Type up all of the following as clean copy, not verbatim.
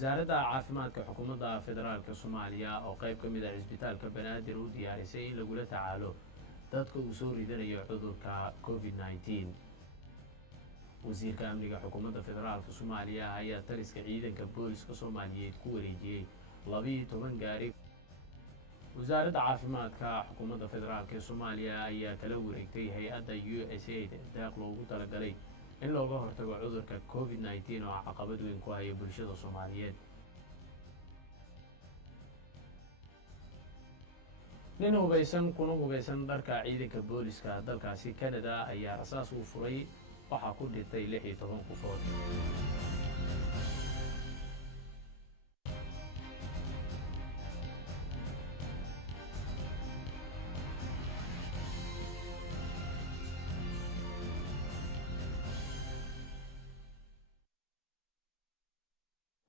wasaaradda caafimaadka xukuumadda federaalka Soomaaliya oo qayb ka mid ah isbitaalka Banaadir u diyaarisay in lagula tacaalo dadka uu soo ridanayo cudurka COVID-19. wasiirka amniga xukuumadda federaalka Soomaaliya ayaa taliska ciidanka booliska Soomaaliyeed ku wareejiyay 12 gaari. wasaaradda caafimaadka xukuumadda federaalka Soomaaliya ayaa kala wareegtay hay'adda USAID deeq loogu talagalay in looga hortago cudurka COVID-19 oo caqabad weyn ku haya bulshada Soomaaliyeed. nin hubeysan dharka ciidanka booliska dalkaasi Canada ayaa rasaas u furay waxa ku dhintay 16 qofood.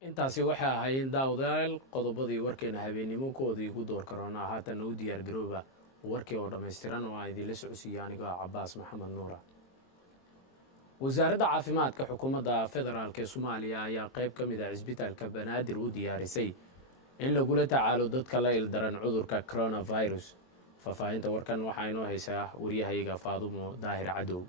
intaasi waxa ahayd daawadayaal qodobadii warkeena habeenimo koodii ugu door corona haatan u diyaar garooba warkii oo dhameystiran oo ay idin socodsiiyay aniga Cabbaas Maxamed Nuura. wasaaradda caafimaadka xukuumadda federaalka Soomaaliya ayaa qayb ka mid ah isbitaalka Banaadir u diyaarisay in lagula tacaalo dadka la ildaran cudurka coronavirus. faafahinta warkan waxa inoo haysaa wariyahayga Faadumo Daahir Cadow.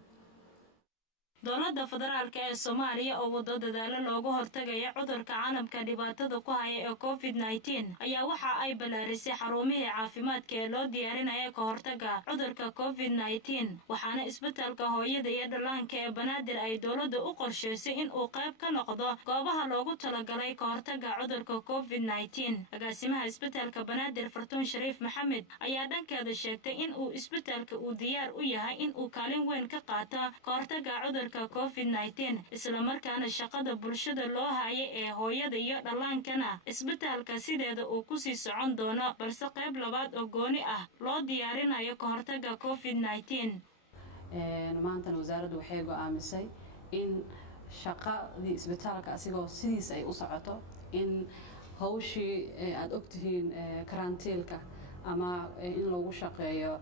dowladda federaalka ee Soomaaliya oo wado dadaalo looga hortagayo cudurka caalamka dhibaatada ku haya ee COVID-19 ayaa waxa ay balaarisay xarumihii caafimaadka ee loo diyaarinayo ka hortagga cudurka COVID-19 waxaana isbitaalka hooyada iyo dhallaanka ee Banaadir ay dowladda u qorsheysay in uu qayb ka noqdo goobaha loogu talagalay ka hortagga cudurka COVID-19. agaasimaha isbitaalka Banaadir Fartuun Shariif Maxamed ayaa dhankeeda sheegtay in uu isbitaalka uu diyaar u yahay in uu kaalin weyn ka qaato ka hortagga cudurka COVID-19 isla markaana shaqada bulshada loo hayay ee hooyada iyo dhallaankana isbitaalka sideeda uu ku sii socon doono balse qayb labaad oo gooni ah loo diyaarinayo ka hortagga COVID-19. maantana wasaaraddu waxay go'aamisay in shaqadii isbitaalka asigoo sidiis ay u socoto in hawshii aad ogtihiin karantiilka ama in lagu shaqeeyo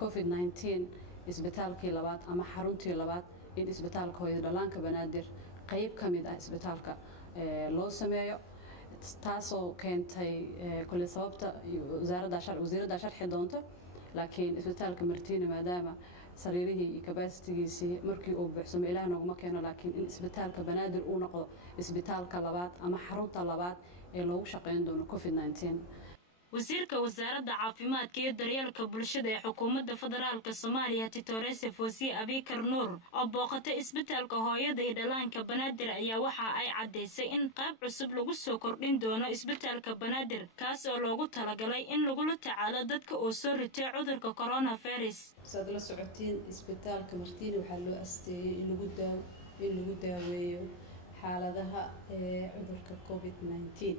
COVID-19 isbitaalkii labaad ama xaruntii labaad in isbitaalka hooyada dhallaanka Banaadir qayb ka mid ah isbitaalka loo sameeyo taasoo keentay kulli sababta wasiiradda sharxi doonto laakiin isbitaalka Martiina maadaama sariirihii iyo capacity-giisii markii uu buuxsamo Ilaahay naguma keeno laakiin in isbitaalka Banaadir uu noqdo isbitaalka labaad ama xarunta labaad ee loogu shaqeyn doono COVID-19. wasiirka wasaaradda caafimaadka iyo daryeelka bulshada ee xukuumadda federaalka Soomaaliya Titore Fosi Abikar Nuur oo booqatay isbitaalka hooyada iyo dhallaanka Banaadir ayaa waxa ay cadeysay in qayb cusub lagu soo kordhin doono isbitaalka Banaadir kaas oo loogu talagalay in lagula tacaalo dadka uu soo ritay cudurka coronavirus. saad la socotiin isbitaalka Martiina waxaa loo asteeyay in lagu daaweeyo xaaladaha cudurka COVID-19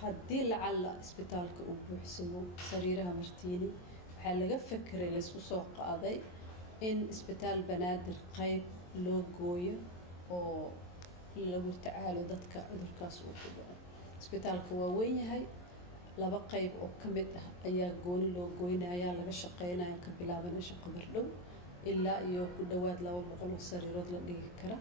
haddii lacala isbitaalka uu buuxsamo sariiraha Martiina waxaa laga fekeray la isku soo qaaday in isbitaal Banaadir qayb loo gooyo oo lagu tacaalo dadka cudurkaas uu ku dhaco. isbitaalka waa weyn yahay laba qayb oo ka mid ah ayaa gooni loo gooynayaa laga shaqeynaya ka bilaabana shaqo bardhow ilaa iyo ku dhawaad 200 sariirood la dhigi kara.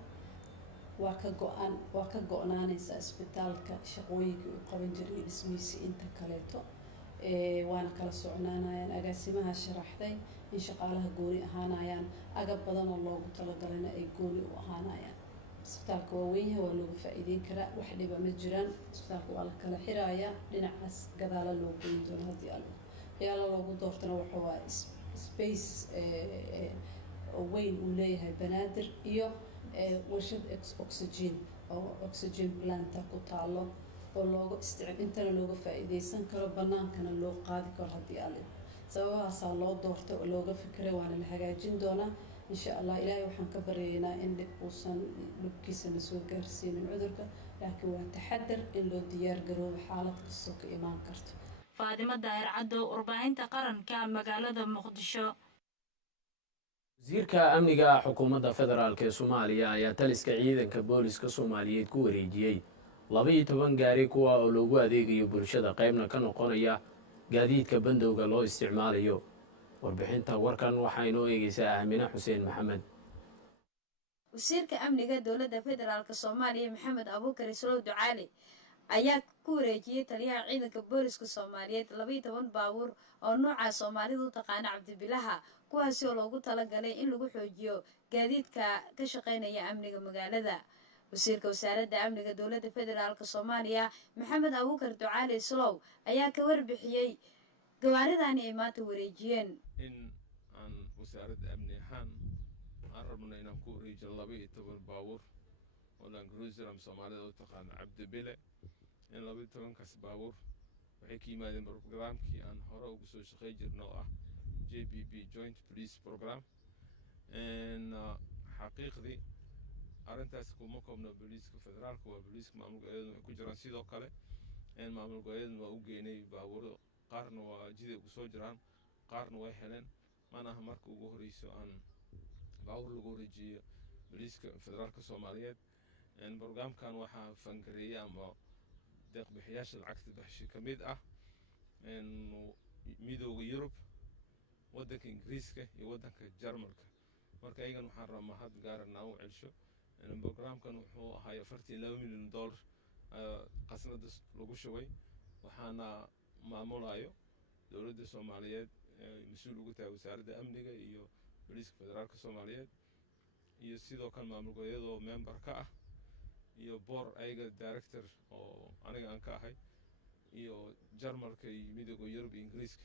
waa ka go'naanaysa isbitaalka shaqooyinkii uu qaban jiray dhismihiisa inta kaleeto waana kala socnaanayaan. agaasimaha sharaxday in shaqaalaha gooni ahaanayaan agab badan oo loogu talagalana ay gooni u ahaanayaan. isbitaalka waa weyn yahay waa looga faa'iideyn karaa wax dhiba ma jiraan. isbitaalka waa la kala xirayaa dhinacaas gadaala loo goyn doono haddii waxyaala loogu doortana waxa waa space weyn uu leeyahay Banaadir iyo warshad oxygen planta ku taalo oo intana looga faa'iideysan karo banaankana loo qaadi karo haddii sababahaas loo doorto oo looga fikiray waana la hagaajin doonaa insha Allah. Ilaahay waxaan ka baryaynaa in uusan dhibkiisana soo gaarsiinin cudurka laakiin waa taxadar in loo diyaar garoobo xaalad kastoo ka imaan karto. Faadimo Daahir Cadow, warbaahinta qaranka magaalada Muqdisho. wasiirka amniga xukuumadda federaalka Soomaaliya ayaa taliska ciidanka booliska Soomaaliyeed ku wareejiyay 12 gaari kuwa oo loogu adeegayo bulshada qaybna ka noqonaya gaadiidka bandowga loo isticmaalayo. warbixinta warkan waxaa inoo eegaysaa Aamina Xuseen Maxamed. wasiirka amniga dowladda federaalk Soomaaliya Maxamed Abuukar Islow Ducaale ayaa ku wareejiyay taliyaha ciidanka booliska Soomaaliyeed 12 baabuur oo nooca Soomaalidu taqaan cabdibilaha kuwaas oo loogu talagalay in lagu xoojiyo gaadiidka ka shaqeynaya amniga magaalada. wasiirka wasaaradda amniga dowladda federaalk Soomaaliya Maxamed Abuukar Ducaale Islow ayaa ka warbixiyay gawaaridani ay maanta wareejiyeen in aan wasaaradda amni ahaan aan rabno inaan ku wareejiyo 12 baabuur oo Land Cruiser Soomaalida u taqaan cabdibile in 12kaas baabuur waxay ka yimaadeen barnaamijkii aan hore ugu soo shaqeey jirno oo ah JPP Joint Police Program xaqiiqdii arrintaas kuma koobno booliiska federaalka waa booliiska maamulka ay ku jiraan sidoo kale maamulka ay waa u geynay baabuur qaarna waa jidad ku soo jiraan qaarna way heleen manaha markii ugu horeyso aan baabuur lagu wareejiyo booliiska federaalka Soomaaliyeed barnaamijkan waxaa fangareeyay ama deeq bixiyaasha lacagta baxshi kamid ah midowga Yurub waddanka Ingiriiska iyo waddanka Jarmalka marka ayagan waxaan rabaa mahad gaar ah u celsho barnaamijkan wuxuu ahaa $42 milyan qasnada lagu shubay waxaana maamulayo dowladda Soomaaliyeed mas'uul uga tahay wasaaradda amniga iyo booliiska federaalka Soomaaliyeed iyo sidoo kale maamulkooyadoo member ka ah iyo board ayaga director oo aniga aan ka ahay iyo Jarmalka iyo midowga Yurub iyo Ingiriiska.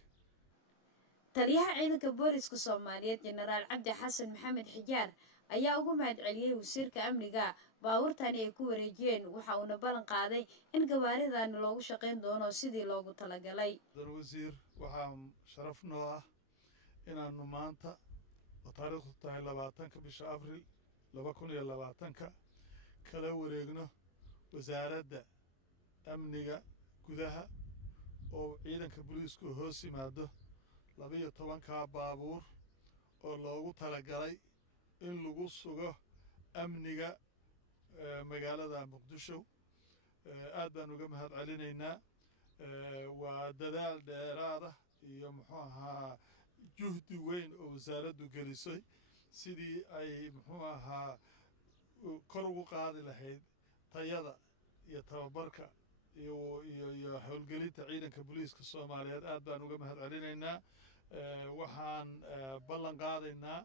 taliyaha ciidanka booliska Soomaaliyeed Generaal Cabdi Xasan Maxamed Xijaar ayaa ugu mahad celiyay wasiirka amniga baabuurtani ay ku wareejiyeen waxa uu ballan qaaday in gawaaridan loogu shaqeyn doono sidii loogu talagalay. wasiir waxaa sharaf noo ah inaanu maanta taariikhdu tahay 20 bisha Abriil 2020 kala wareegno wasaaradda amniga gudaha oo ciidanka booliisku hoos yimaado 12 baabuur oo loogu talagalay in lagu sugo amniga magaalada Muqdisho aad baan uga mahad celinaynaa waa dadaal dheeraad ah iyo muxuu ahaa juhdi weyn oo wasaaraddu gelisay sidii ay muxuu ahaa kor ugu qaadi lahayd tayada iyo tababarka iyo howlgelinta ciidanka booliiska Soomaaliyeed aad baan uga mahad celinaynaa waxaan ballan qaadaynaa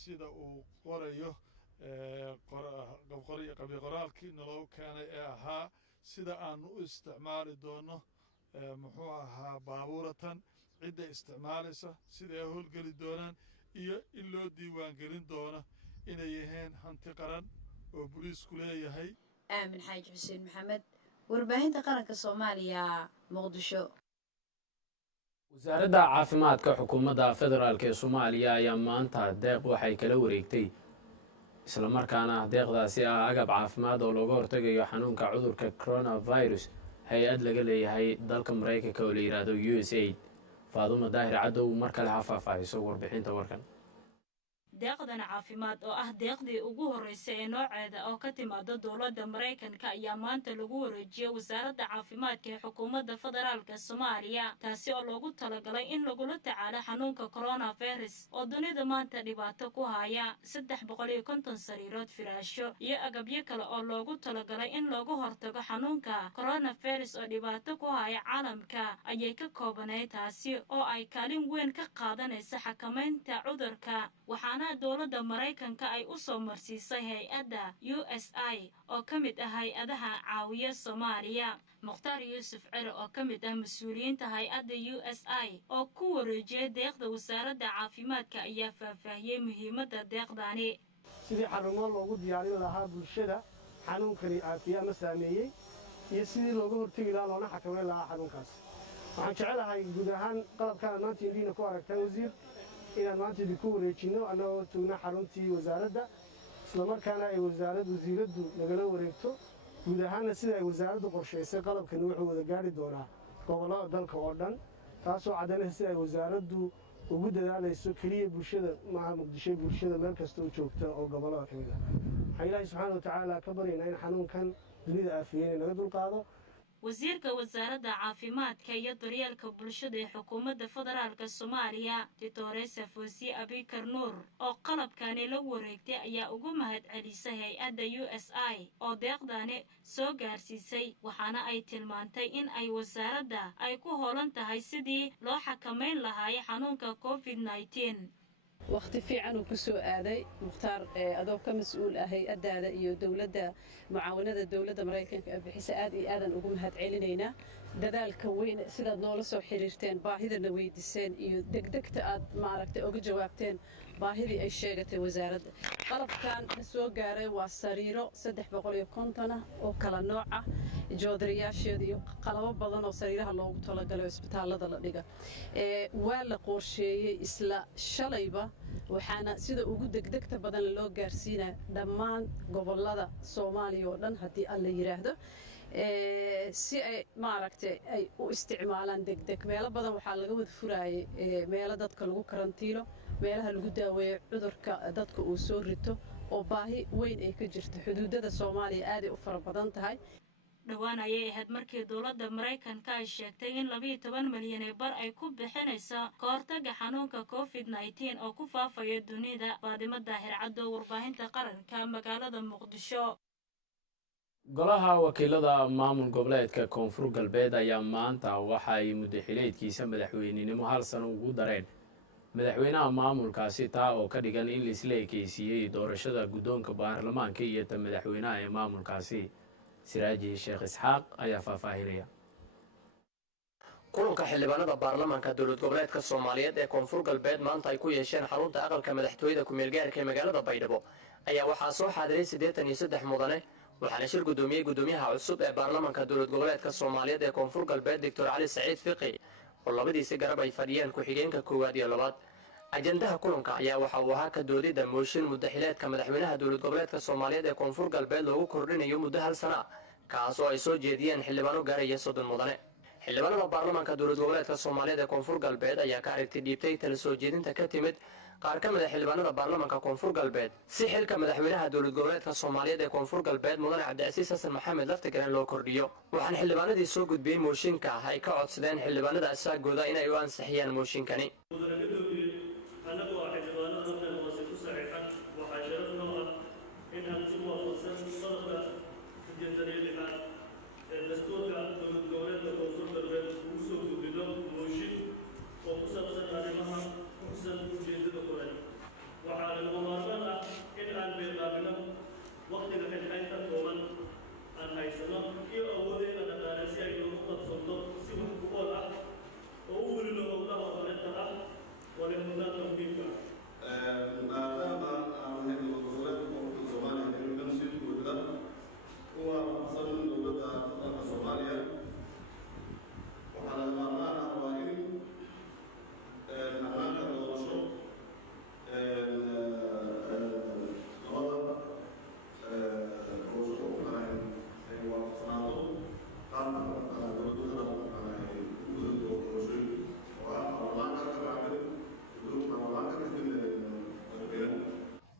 sida uu qorayo qoraalkii naloo keenay ee ahaa sida aan u isticmaali doono muxuu ahaa baabuuratan cidda isticmaalaysa sida ay howlgeli doonaan iyo in loo diiwaan gelin doono inay yihiin hanti qaran oo booliisku leeyahay. Aamin Xaaji Xuseen Maxamed warbaahinta qaranka Soomaaliya Muqdisho. wasaaradda caafimaadka xukuumadda federaalk ee Soomaaliya ayaa maanta deeq waxay kala wareegtay isla markaana deeqdaasi ah agab caafimaad oo looga hortagayo xanuunka cudurka coronavirus hay-ad laga leeyahay dalka Mareykanka oo la yiraahdo USAID. Faadumo Daahir Cadow mar kale ha faahfaahiso warbixinta warkan. deeqdan caafimaad oo ah deeqdii ugu horeysay ee nooceeda oo ka timaada dowladda Mareykanka ayaa maanta lagu wareejiyay wasaaradda caafimaadka ee xukuumadda federaalka Soomaaliya taasi oo loogu talagalay in lagula tacaalo xanuunka coronavirus oo dunida maanta dhibaato ku haya 350 sariirood firaasho iyo agabyo kale oo loogu talagalay in lagu hortago xanuunka coronavirus oo dhibaato ku haya caalamka ayay ka koobanay taasi oo ay kaalin weyn ka qaadanaysa xakamaynta cudurka waxaana dowladda Mareykanka ay u soo marsiisay hay'adda USAID oo ka mid ah hay'adaha caawiya Soomaaliya. Mukhtaar Yuusuf Cere oo ka mid ah mas'uuliyiinta hay'adda USAID oo ku wareejiyay deeqda wasaaradda caafimaadka ayaa faahfaahiyay muhiimadda deeqdani. sidii xarumo loogu diyaarin lahaa bulshada xanuunkani aafiya ama saameeyay iyo sidii looga hortagi lahaa loona xakameyn lahaa xanuunkaas. waxaan jecelahay guud ahaan qalabkan maanta idin ku aragtaan wasiir inaan maanta idinku wareejino annagoo tugna xaruntii wasaaradda isla markaana ay wasiiraddu nagala wareegto guud ahaanna sida ay wasaaraddu qorshaysay qalabkani wuxuu wada gaari doonaa gobollada dalka oo dhan taasoo caddaynaysa sida ay wasaaraddu ugu dadaalayso keliya bulshada maaha Muqdisho bulshada meel kasta oo joogta oo gobollada ka mid ah waxaan ilaahay subxaana watacaala ka baryaynaa in xanuunkan dunida aafiyeyna naga dulqaado wasiirka wasaaradda caafimaadka iyo daryeelka bulshada ee xukuumadda federaalka Soomaaliya Dr. Safosi Abikar Nuur oo qalabkani la wareegtay ayaa ugu mahadcelisay hay'adda USI oo deeqdani soo gaarsiisay waxaana ay tilmaantay in ay wasaaradda ay ku hoolan tahay sidii loo xakameyn lahaa xanuunka COVID-19 waqti fiican uu ku soo aaday muxtaar adoo ka mas'uul ah hay'adda iyo dawladda mucaawanada dawladda Mareykanka bixisa aad iyo aadan ugu mahadcelinayna dadaalka weyn sida noola soo xiriirteen baahidana weydiiseen iyo degdegta aad maaragtay uga jawaabteen baahidii ay sheegatay wasaaradda qalabkan soo gaaray waa sariiro 350 oo kala nooc ah joodariyaasheeda iyo qalabo badan oo sariiraha loogu talagalay isbitaalada la dhiga waa la qorsheeyay isla shalayba waxaana sida ugu degdegta badan loo gaarsiinaa dhammaan gobolada Soomaaliya oo dhan haddii alla yiraahdo si ay maaragtay ay u isticmaalaan degdeg meelo badan waxaa laga wada furayay meelo dadka lagu karantiilo meelaha lagu daaweeyo cudurka dadka uu soo rito oo baahi weyn ay ka jirto xuduudada Soomaaliya aad ay u fara badan tahay dhawaan ayay ahayd markii dawladda Mareykanka ay sheegtay in 12 milyan ee bar ay ku bixinayso ka hortagga xanuunka COVID-19 oo ku faafaya dunida Faadimo Daahir Cabdo warbaahinta qaranka magaalada Muqdisho golaha wakiilada maamul goboleedka Koonfur Galbeed ayaa maanta waxa ay muddaxileedkiisa madaxweynenimo hal sano ugu dareen madaxweynaha maamulkaasi taa oo ka dhigan in la isla ekeysiiyay doorashada guddoonka baarlamaanka iyo ta madaxweynaha ee maamulkaasi Siraaji Sheekh Isxaaq ayaa faahfaahinaya kulanka xildhibaanada baarlamaanka dowlad goboleedka Soomaaliyeed ee Koonfur Galbeed maanta ay ku yeesheen xarunta aqalka madaxtooyada ku meel gaarka ee magaalada Baydhabo ayaa waxaa soo xaadiray 83 mudane waxaana shir gudoomiyaha cusub ee baarlamaanka dowlad goboleedka Soomaaliyeed ee Koonfur Galbeed Dr. Cali Saciid Fiqi oo labadiisa garab ay fadhiyeen ku xigeenka koowaad iyo labaad ajandaha kulanka ayaa waxa uu ahaa ka doodida mooshin muddaxileedka madaxweynaha dowlad goboleedka Soomaaliyeed ee Koonfur Galbeed loogu kordhinayo muddo hal sano kaas oo ay soo jeediyeen xildhibaano gaaraya 30 mudane xildhibaanada baarlamaanka dowlad goboleedka Soomaaliyeed ee Koonfur Galbeed ayaa ka aragti dhiibtay tala soo jeedinta ka timid qaar ka mid ah xildhibaanada baarlamaanka Koonfur Galbeed si xilka madaxweynaha dowlad goboleedka Soomaaliyeed ee Koonfur Galbeed mudane Cabdicasiis Xasan Maxamed laftigaran loo kordhiyo waxaan xildhibaanadii soo gudbiyay mooshinka ay ka codsadeen xildhibaanada asaagooda inay u ansixiyaan mooshinkani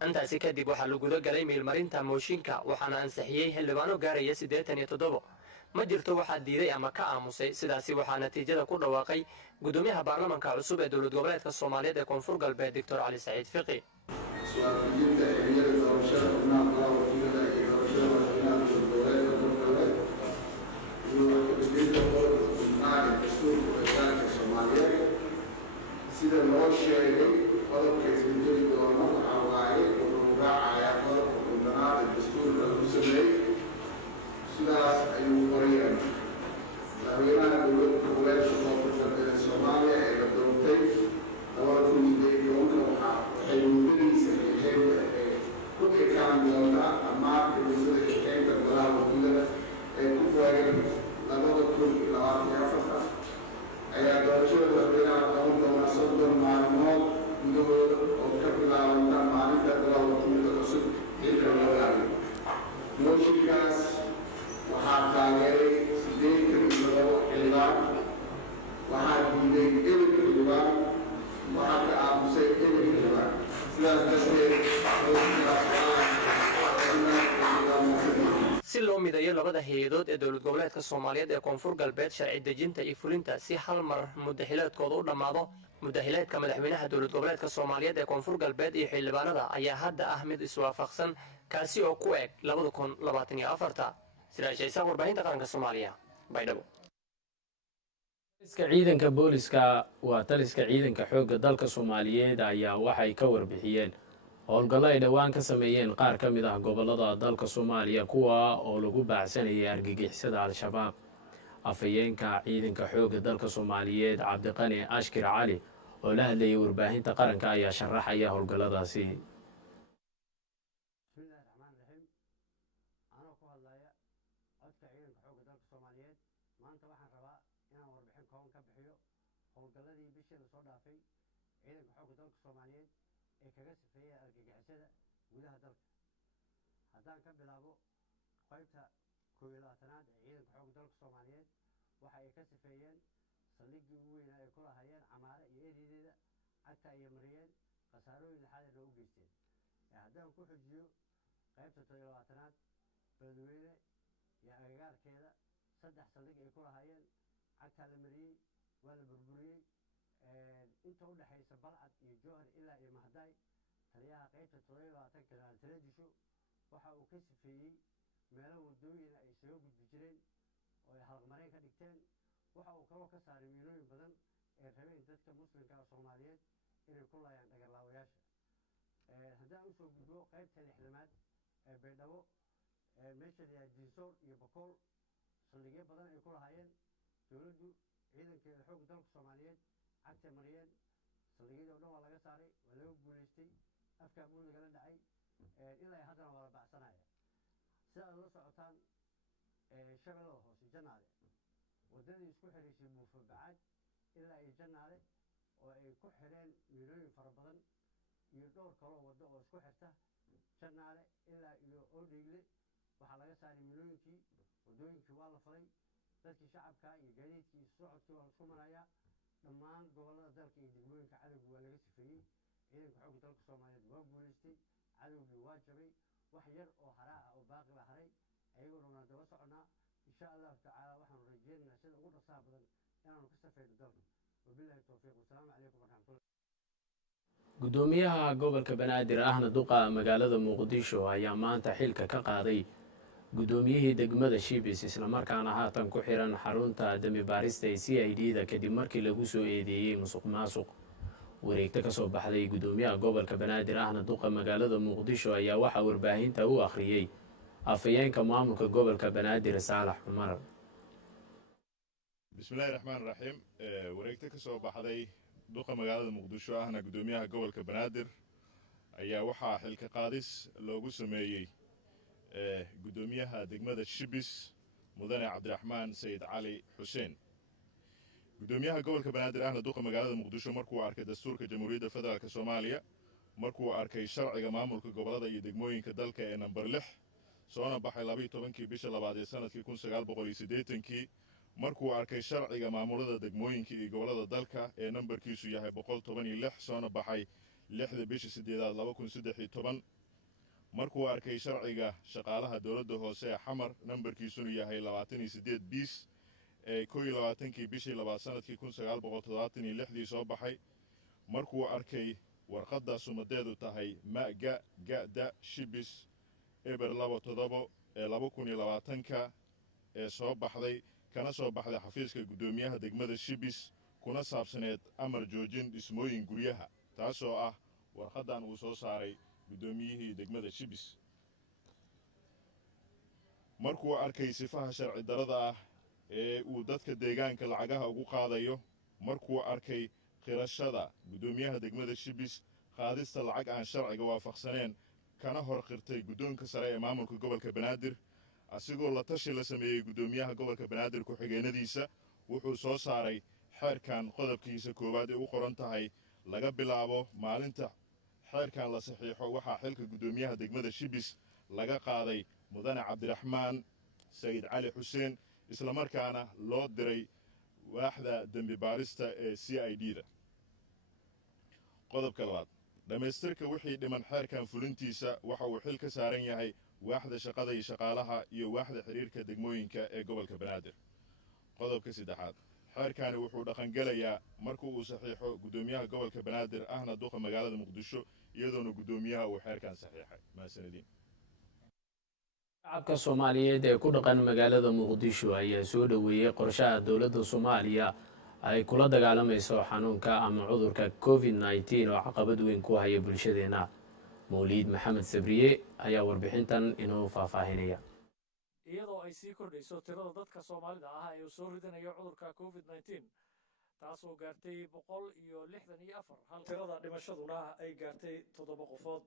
intaasi kadib waxaa lagu gudagalay meelmarinta mooshinka waxaana ansixiyay xildhibaano gaaraya 87 ma jirto waxa diiday ama ka aamusay sidaasi waxaa natiijada ku dhawaaqay gudoomiyaha baarlamaanka cusub ee dowlad goboleedka Soomaaliyeed ee Koonfur Galbeed Dr. Cali Saciid Fiqi sida loo sheegay qodobka isbedeli doona waxaa waaye wuxuu raacayaa qodobka kundanaad ee dastuurka lagu sameeyey sidaas ayuu qorayaan madaxweynaha dowlad goboleedka Koonfur Galbeed Soomaaliya ee la doortay 2011 waxay muddadiisa ku ekaan doontaa dhammaanka muddada xigeenka golaha wakiilada ee ku taagan 2024 ayaa doorashada madaxweynaha qaban doona 30 maalmood gudahooda oo ka bilaabanta maalinta golaha wakiilada cusub xilka loo hayo mooshinkaas waxaa taageeray 82 xildhibaan waxaa diiday 1 xildhibaan waxaa ka aamusay 1 xildhibaan sidaas darteed si loo midayo labada hay-adood ee dowlad goboleedka soomaaliyeed ee koonfur galbeed sharci dejinta iyo fulinta si hal mar mudaxileedkooda u dhammaado mudaxileedka madaxweynaha dowlad goboleedka soomaaliyeed ee koonfur galbeed iyo xildhibaanada ayaa hadda ah mid iswaafaqsan kaasi oo ku eg 2024 siraashaysa warbaahinta qaranka soomaaliya baydhabo. ciidanka booliska waa taliska ciidanka xoogga dalka Soomaaliyeed ayaa waxay ka warbixiyeen howlgallo ay dhawaan ka sameeyeen qaar ka mid ah gobolada dalka Soomaaliya kuwa oo lagu baacsanayay argagixisada al-shabaab. afayeenka ciidanka xoogga dalka Soomaaliyeed Cabdiqani Ashkir Cali oo la hadlayay warbaahinta qaranka ayaa sharaxaya howlgalladaasi. howlgalladii bishii la soo dhaafay ciidanka xoogga dalka Soomaaliyeed ee kaga sifeeyay argagixisada gudaha dalka. haddaan ka bilaabo qaybta 21aad ee ciidanka xoogga dalka Soomaaliyeed waxa ay ka sifeeyeen saldhiggii ugu weynaa ay ku lahaayeen Camaare iyo eedeedeeda cagta ay mariyeen khasaarooyin laxaad oo u geysteen. haddaan ku xujiyo qaybta 22aad Beledweyne iyo agagaarkeeda 3 saldhig ay ku lahaayeen cagta la mariyay waa la burburiyey inta u dhaxaysa Balcad iyo Jowhar ilaa iyo Mahday. taliyaha qaybta 22 kanaal Tareedisho waxa uu ka sifeeyey meelo wadooyin ay soo gudbi jireen oo ay halqmareen ka dhigteen. waxa uu kaloo ka saaray miilooyin badan ee rabeen dadka muslimka ah Soomaaliyeed inay ku laayaan dhagarlaawayaasha. haddaan u soo gudbo qaybta 6aad ee Baydhabo meesha la Diinsoor iyo Bokool saldhigyo badan ay ku lahaayeen dowladdu ciidankeeda xoogga dalka Soomaaliyeed cagta mariyeen saldhigyada oo dhan waa laga saaray waa laga guuleystay afka buuliga la dhacay ilaa haddana waa la bacsanaya. sida aad la socotaan shabeellada hoose Janaale wadadii isku xiriisay Buufo Bacaad ilaa ay Janaale oo ay ku xireen miilooyin fara badan iyo dhowr kaloo wado oo isku xirta Janaale ilaa iyo Oodheegle waxaa laga saaray miilooyinkii wadooyinkii waa la faray dadkii shacabka iyo gaadiidkii socodkii waa isku maraya. dhammaan gobolada dalka iyo degmooyinka cadowga waa laga sifeeyey. ciidanka xoogga dalka Soomaaliyeed waa guuleystay cadowgii waa jabay wax yar oo haraa oo baaqi la haray ayagoo dhan daba soconaa insha Allah tacaala waxaan rajeynaynaa sida ugu dhaqsaha badan inaanu ka safeeyno dalka. wabillahi tawfiiq wassalaamu calaykum warahmatullahi. gudoomiyaha gobolka Banaadir ahna duqa magaalada Muqdisho ayaa maanta xilka ka qaaday gudoomiyihii degmada Shibis isla markaana haatan ku xiran xarunta dami baarista ee CID-da kadib markii lagu soo eedeeyay musuqmaasuq. wareegta ka soo baxday gudoomiyaha gobolka Banaadir ahna duqa magaalada Muqdisho ayaa waxa warbaahinta u akhriyay afayeenka maamulka gobolka Banaadir Saalax Cumar. bismillaahi raxmaani raxiim. wareegta ka soo baxday duqa magaalada Muqdisho ahna gudoomiyaha gobolka Banaadir ayaa waxaa xilka qaadis loogu sameeyay gudoomiyaha degmada Shibis mudane Cabdiraxmaan Sayid Cali Xuseen. gudoomiyaha gobolka Banaadir ahna duqa magaalada Muqdisho markuu arkay dastuurka Jamhuuriyadda Federaalka Soomaaliya markuu arkay sharciga maamulka gobolada iyo degmooyinka dalka ee nambar 6 soona baxay 12 bisha 2 ee sanadkii 1980 markuu arkay sharciga maamulada degmooyinka iyo gobolada dalka ee nambarkiisu yahay 116 soona baxay 6 bisha 8 2013 markuu arkay sharciga shaqaalaha dowladda hoose ee Xamar nambarkiisuna yahay 28 bis ee 21 bishii 2 sanadkii 1976 soo baxay markuu arkay warqadda sumadeedu tahay Maga Gada Shibis eber 27 ee 2020 ee soo baxday kana soo baxday xafiiska gudoomiyaha degmada Shibis kuna saabsaneed amar joojin dhismooyin guryaha taasoo ah warqadan uu soo saaray gudoomiyihii degmada Shibis. markuu arkay sifaha sharci darada ah ee uu dadka deegaanka lacagaha ugu qaadayo markuu arkay qirashada gudoomiyaha degmada Shibis qaadista lacag aan sharciga waafaqsaneen kana hor qirtay gudoonka sare ee maamulka gobolka Banaadir asigoo la tashi la sameeyay gudoomiyaha gobolka Banaadir ku xigeenadiisa wuxuu soo saaray xeerkan qodobkiisa koowaad ee u qoran tahay laga bilaabo maalinta xeerkan la saxiixo waxaa xilka gudoomiyaha degmada Shibis laga qaaday mudane Cabdiraxmaan Sayid Cali Xuseen isla markaana loo diray waaxda dambi baarista ee CID-da. qodobka labaad dhamaystirka wixii dhiman xeerkan fulintiisa waxa uu xil ka saaran yahay waaxda shaqada iyo shaqaalaha iyo waaxda xiriirka degmooyinka ee gobolka banaadir. qodobka saddexaad xeerkani wuxuu dhaqangelayaa markuu uu saxiixo guddoomiyaha gobolka banaadir ahna duqa magaalada muqdisho iyadoona guddoomiyaha uu xeerkan saxiixay. mahadsanediin. shacabka soomaaliyeed ee ku dhaqan magaalada muqdisho ayaa soo dhoweeyey qorshaha dowladda soomaaliya ay kula dagaalamayso xanuunka ama cudurka covid-19 oo caqabad weyn ku haya bulshadeenna. mawliid maxamed sabriye ayaa warbixintan inoo faahfaahinaya. iyadoo ay sii kordhayso tirada dadka soomaalida ah ee soo ridanayo cudurka covid-19 taasoo gaartay 164 hal tirada dhimashaduna ay gaartay 7 qofood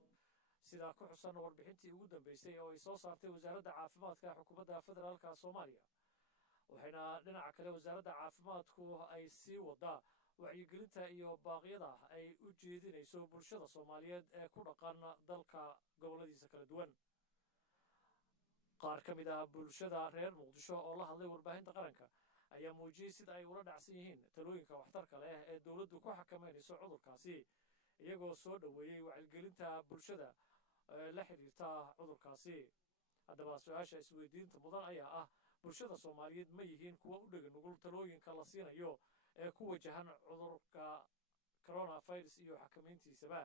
sidaa ku xusan warbixintii ugu dambeysay oo ay soo saartay wasaaradda caafimaadka xukuumadda federaalka soomaaliya. waxayna dhinaca kale wasaaradda caafimaadku ay sii wadaa wacyigelinta iyo baaqyada ay u jeedinayso bulshada soomaaliyeed ee ku dhaqan dalka gobolladiisa kala duwan. qaar ka mid ah bulshada reer muqdisho oo la hadlay warbaahinta qaranka ayaa muujiyey sida ay ula dhacsan yihiin talooyinka waxtarka leh ee dowladdu ku xakameynayso cudurkaasi iyagoo soo dhoweeyey wacyigelinta bulshada la xiriirta cudurkaasi. haddaba su-aasha isweydiinta mudan ayaa ah bulshada soomaaliyeed ma yihiin kuwa u dhega nugul talooyinka la siinayo ee ku wajahan cudurka coronavirus iyo xakameyntiisaba.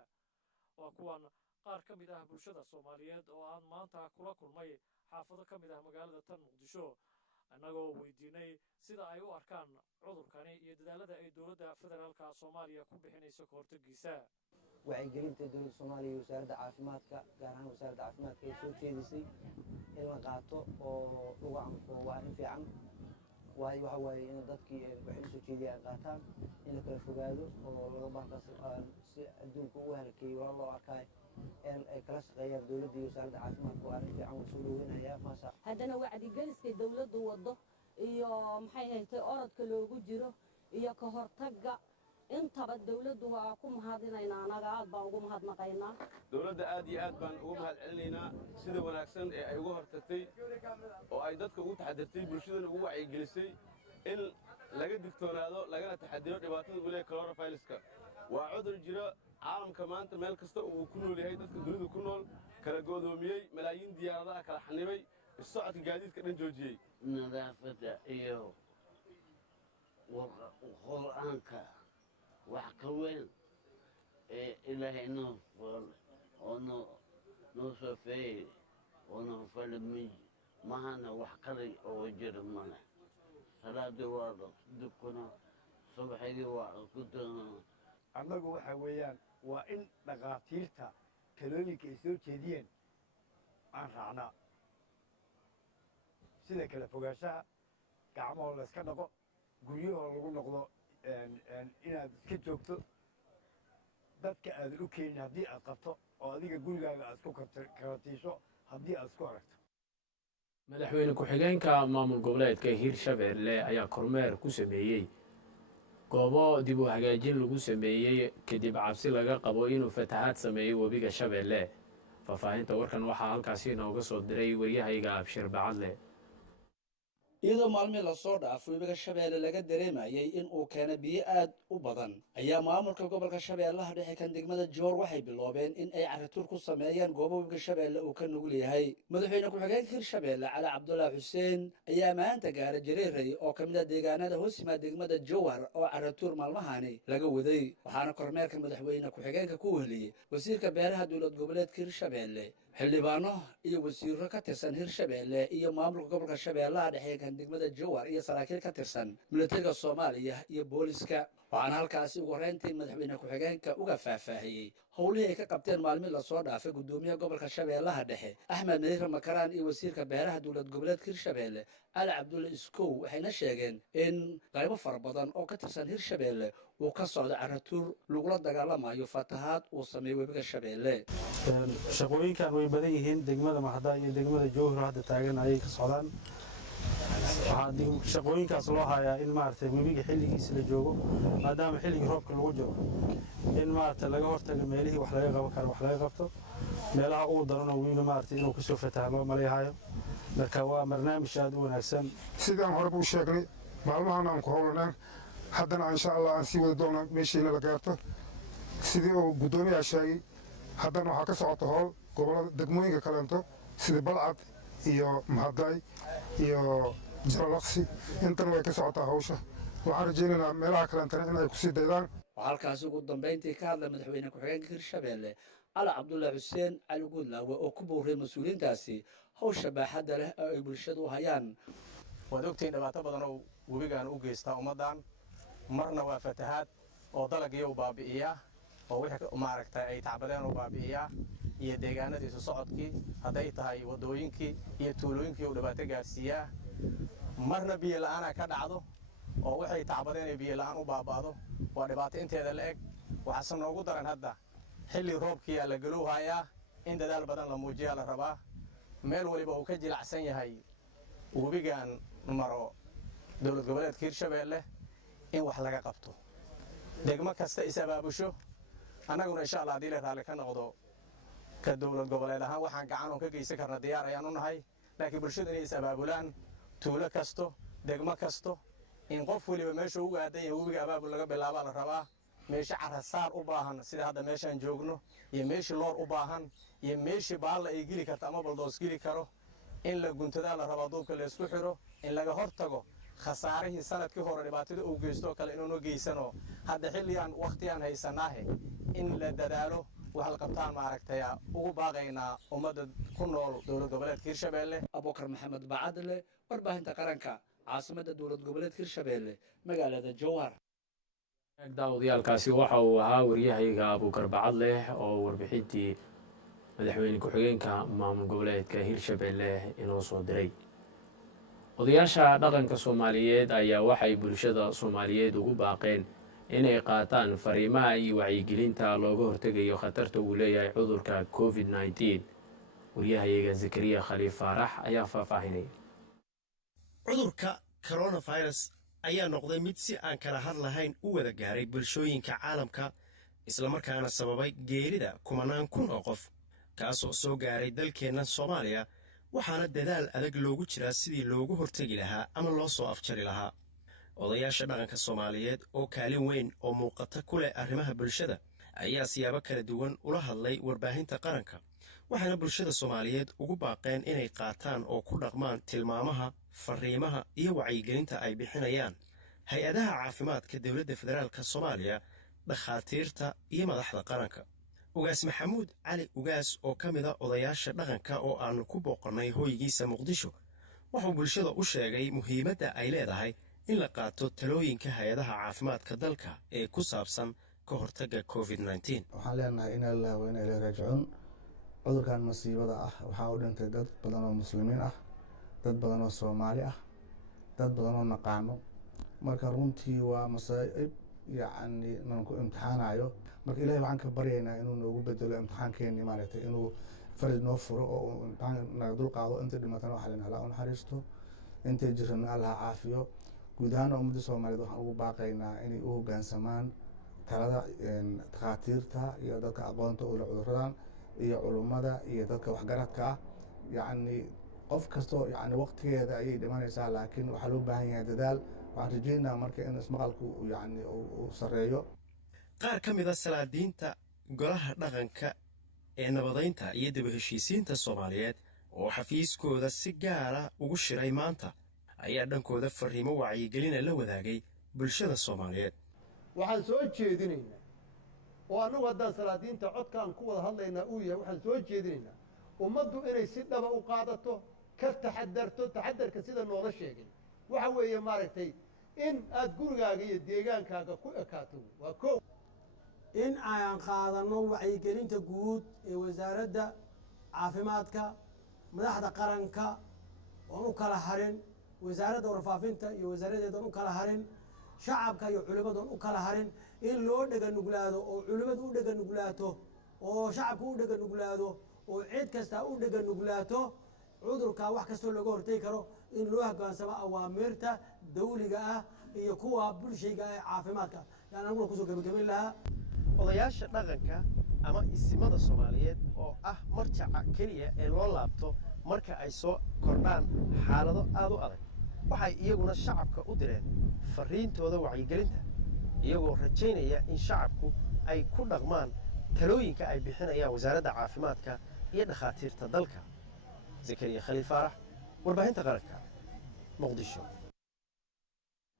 waa kuwan qaar ka mid ah bulshada soomaaliyeed oo aan maanta kula kulmay xaafado ka mid ah magaalada tan muqdisho annagoo weydiinay sida ay u arkaan cudurkani iyo dadaalada ay dowladda federaalka soomaaliya ku bixinayso ka hortaggiisa. wacyigelinta dowladda soomaaliya iyo wasaaradda caafimaadka gaar ahaan wasaaradda caafimaadka ay soo jeedisay in la qaato oo lagu anfo waa arrin fiican. waayo waxa waaye in dadkii waxay usoo jeediya ay qaataan in la kala fogaado oo laga baankaas si adduunka ugu halkeeyo waa loo arkaay in ay kala shaqeeyaan dowladda iyo wasaaradda caafimaadka waa arrin fiican. waa soo dhoweynayaa maasha haddana wacdigeliskay dowladdu waddo iyo maxay haytay orodka loogu jiro iyo ka hortagga intaba dowladdu waa ku mahadinaynaa. anaga aad baan ugu mahadnaqaynaa dowladda aad iyo aad baan ugu mahad celinaynaa sida wanaagsan ee ay uga hortagtay oo ay dadka ugu taxadirtay bulshadana ugu wacyigelisay in laga digtoonaado lagana taxadiro dhibaatada uu leeyahay coronaviruska. waa cudur jira caalamka maanta meel kasta uu ku nool yahay dadka dunida ku nool kala goodoomiyey malaayiin diyaaradaha kala xanibay socodka gaadiidka dhan joojiyey. nadaafadda iyo qur-aanka wax ka weyn ee ilaahay noo fool oo noo soofeeyey oo noo falamay mahana wax kale oo jira male. salaadii waa dukuna subaxigii waa kudana. annagu waxa weeyaan waa in dhakhaatiirta talooyinka ay soo jeediyeen aan raacnaa sida kala fogaanshaha gacmahoo la iska dhaqo guryahoo lagu noqdo inaad iska joogto dadka aadan u keenin haddii aad qabto oo adiga gurigaaga aad isku karatiisho haddii aad isku aragto. madaxweyne ku-xigeenka maamul goboleedka hirshabeelle ayaa kormeer ku sameeyey goobo dib u hagaajin lagu sameeyey kadib cabsi laga qabo inuu fatahaad sameeyo webiga shabeelle. faahfaahinta warkan waxaa halkaasi inooga soo diray waryahayga abshir bacadle. iyadoo maalmii lasoo dhaafo webiga shabeelle laga dareemayay in uu keena biyo aad u badan ayaa maamulka gobolka shabeellaha dhexe kan degmada joor waxay biloobeen in ay carituur ku sameeyaan goobo webiga shabeelle uu ka nugul yahay. madaxweyne ku-xigeenka hirshabeelle cali cabdulaahi xuseen ayaa maanta gaaray jareeray oo ka mid ah deegaanada hoos yimaada degmada jowhar oo carituur maalmahani laga waday. waxaana kormeerka madaxweyne ku-xigeenka ku weheliyey wasiirka beeraha dowlad goboleedka hirshabeelle xildhibaano iyo wasiiro ka tirsan hirshabeelle iyo maamulka gobolka shabeellaha dhexe kan degmada jowhar iyo saraakiil ka tirsan militariga soomaaliya iyo booliska. waxaana halkaasi ugu horreyntii madaxweyne ku-xigeenka uga faahfaahiyey howlihii ay ka qabteen maalmii lasoo dhaafay guddoomiyaha gobolka shabeellaha dhexe axmed madiire makaraan iyo wasiirka beeraha dowlad goboleedka hirshabeelle cali cabdulle iskow. waxayna sheegeen in qaybo fara badan oo ka tirsan hirshabeelle uu ka socdo caratuur lagula dagaalamayo fatahaad uu sameeyey webiga shabeelle. shaqooyinkan way badan yihiin degmada maxda iyo degmada jowhar hadda taagan ayay ka socdaan. waxaa shaqooyinkaas loo hayaa in maaragtay webiga xilligiisa la joogo maadaama xilligii roobka lagu jiro in maaragtay laga hortago meelihii wax laga qaban karo wax laga qabto meelaha ugu darano wiina maaragtay inuu kasoo fataha loo maleeyahayo. marka waa barnaamij aad u wanaagsan. sidaan horeba u sheegnay maalmahan aan ku howlanaan haddana insha allah aan sii wada doona meeshiina la gaarto sidii uu guddoomiyaha sheegay. haddana waxaa ka socota howl gobollada degmooyinka kaleento sida balcad iyo mahadday iyo jalalaqsi intana way ka socotaa hawsha waxaan rajaynaynaa meelaha kalentana in ay kusii daydaan waxaa halkaasi ugu dambayntii ka hadlay madaxweyne ku-xigeenka hirshabeelle cali cabdullaahi xuseen cali guudlaawe oo ku booriyay mas-uuliyiintaasi hawsha baaxadda leh oo ay bulshadu hayaan waad ogtihiin dhibaato badan oo webigaan u geystaa ummaddan marna waa fatahaad oo dalagii u baabi'iyaa oo wixii maaragtay ay tacbadeen u baabi'iyaa iyo deegaanadii isu socodkii hadday tahay waddooyinkii iyo tuulooyinkii uu dhibaato gaarsiiyaa marna biyo la'aana ka dhacdo oo waxay tacbadeen ay biyo la'aan u baaba'do waa dhibaato inteeda la eg waxaase noogu daran hadda xilli roobkiiyaa la galowhayaa in dadaal badan la muujiyaa la rabaa meel waliba uu ka jilacsan yahay webigaan maro dowlad goboleedka hirshabeelle in wax laga qabto degmo kasta is abaabusho annaguna insha allah haddii la raalli ka noqdo ka dowlad goboleed ahaan waxaan gacan oon ka geysan karna diyaar ayaan u nahay laakiin bulshadu inay is abaabulaan tuulo kasto degmo kasto in qof weliba meesha ugu aadan yahay webiga abaabul laga bilaabaa la rabaa meesha carasaar u baahan sida hadda meeshaan joogno iyo meeshii loor u baahan iyo meeshii baalla ay geli karta ama baldoos geli karo in la guntadaa la rabaa duubka laysku xiro in laga hor tago khasaarihii sanadkii hore dhibaatada uu geystoo kale inuuna geysano hadda xilligaan wakhtigaan haysanaahe in la dadaalo wax la qabtaan maaragtay ugu baaqaynaa ummadda ku nool dowlad goboleedka hirshabeelle abubakar maxamed bacadle warbaahinta qaranka caasimadda dowlad goboleedka hirshabeelle magaalada jowhar daawadayaaalkaasi waxa uu ahaa waryahayga abuukar bacadleh oo warbixintii madaxweyne ku-xigeenka maamul goboleedka hirshabeelle inoo soo diray odayaasha dhaqanka soomaaliyeed ayaa waxay bulshada soomaaliyeed ugu baaqeen inay qaataan fariimaha iyo wacyigelinta looga hortegayo khatarta uu leeyahay cudurka covid-19 waryahayaga zakariya khaliif faarax ayaa faahfaahinaya cudurka coronavirus ayaa noqday mid si aan kala had lahayn u wada gaaray bulshooyinka caalamka islamarkaana sababay geerida kumanaan kun oo qof kaasoo soo gaaray dalkeenna soomaaliya waxaana dadaal adag loogu jiraa sidii loogu hortegi lahaa ama loo soo afjari lahaa odayaasha dhaqanka soomaaliyeed oo kaalin weyn oo muuqata ku leh arrimaha bulshada ayaa siyaabo kala duwan ula hadlay warbaahinta qaranka waxaana bulshada soomaaliyeed ugu baaqeen inay qaataan oo ku dhaqmaan tilmaamaha fariimaha iyo wacyigelinta ay bixinayaan hay-adaha caafimaadka dowladda federaalka soomaaliya dhakhaatiirta iyo madaxda qaranka ugaas maxamuud cali ugaas oo ka mida odayaasha dhaqanka oo aannu ku booqannay hoygiisa muqdisho wuxuu bulshada u sheegay muhiimadda ay leedahay in la qaato talooyinka hay-adaha caafimaadka dalka ee ku saabsan ka hortagga covid-19 waxaan leenahay in allah wa inay raajicun cudurkan masiibada ah waxaa u dhintay dad badan oo muslimiin ah dad badan oo soomaali ah dad badan oo naqaano marka runtii waa masaa'ib yacni nan ku imtixaanayo marka ilaahay waxaan ka baryaynaa inuu noogu bedelo imtixaankeenni maaragtay inuu faraj noo furo oo imtixaan naga dul qaado intay dhimatana waxaa leen allah u naxariisto intay jirana allah caafiyo guud ahaan ummadda soomaaliyeed waxaan ugu baaqaynaa inay u hoggaansamaan talada takhaatiirta iyo dadka aqoonta u leh cudurradan iyo culummada iyo dadka waxgaradka ah yacni qof kastoo yacni waqtigeeda ayay dhimanaysaa laakiin waxaa loo baahan yahay dadaal waxaan rajaynaa marka in ismaqalku yacni uu sarreeyo qaar ka mida salaadiinta golaha dhaqanka ee nabadaynta iyo daba heshiisiinta soomaaliyeed oo xafiiskooda si gaara ugu shiray maanta ayaa dhankooda fariimo wacyigelina la wadaagay bulshada soomaaliyeed waxaan soo jeedinaynaa oo annagu haddaan salaadiinta codkaan ku wada hadlaynaa uu yahay waxaan soo jeedinaynaa ummaddu inay si dhaba u qaadato ka taxadarto taxadarka sida noola sheegay waxa weeye maaragtay in aad gurigaaga iyo deegaankaaga ku ekaato waa kow in aan qaadanno wacyigelinta guud ee wasaaradda caafimaadka madaxda qaranka oon u kala harin wasaaradda warfaafinta iyo wasaaradeedan u kala harin shacabka iyo culimmadoon u kala harin in loo dhega nuglaado oo culimmadu u dhega nuglaato oo shacabku u dhega nuglaado oo cid kasta u dhega nuglaato cudurka wax kastoo looga hortegi karo in loo hoggaansamo awaamirta dawliga ah iyo kuwa bulshayga ee caafimaadka yaan aniguna kusoo gebagabayn lahaa odayaasha dhaqanka ama isimada soomaaliyeed oo ah marjaca keliya ee loo laabto marka ay soo kordhaan xaalado aad u adag waxay iyaguna shacabka u direen fariintooda wacyigelinta iyagoo rajaynaya in shacabku ay ku dhaqmaan talooyinka ay bixinayaan wasaaradda caafimaadka iyo dhakhaatiirta dalka zakariya khaliil faarax warbaahinta qaranka muqdisho.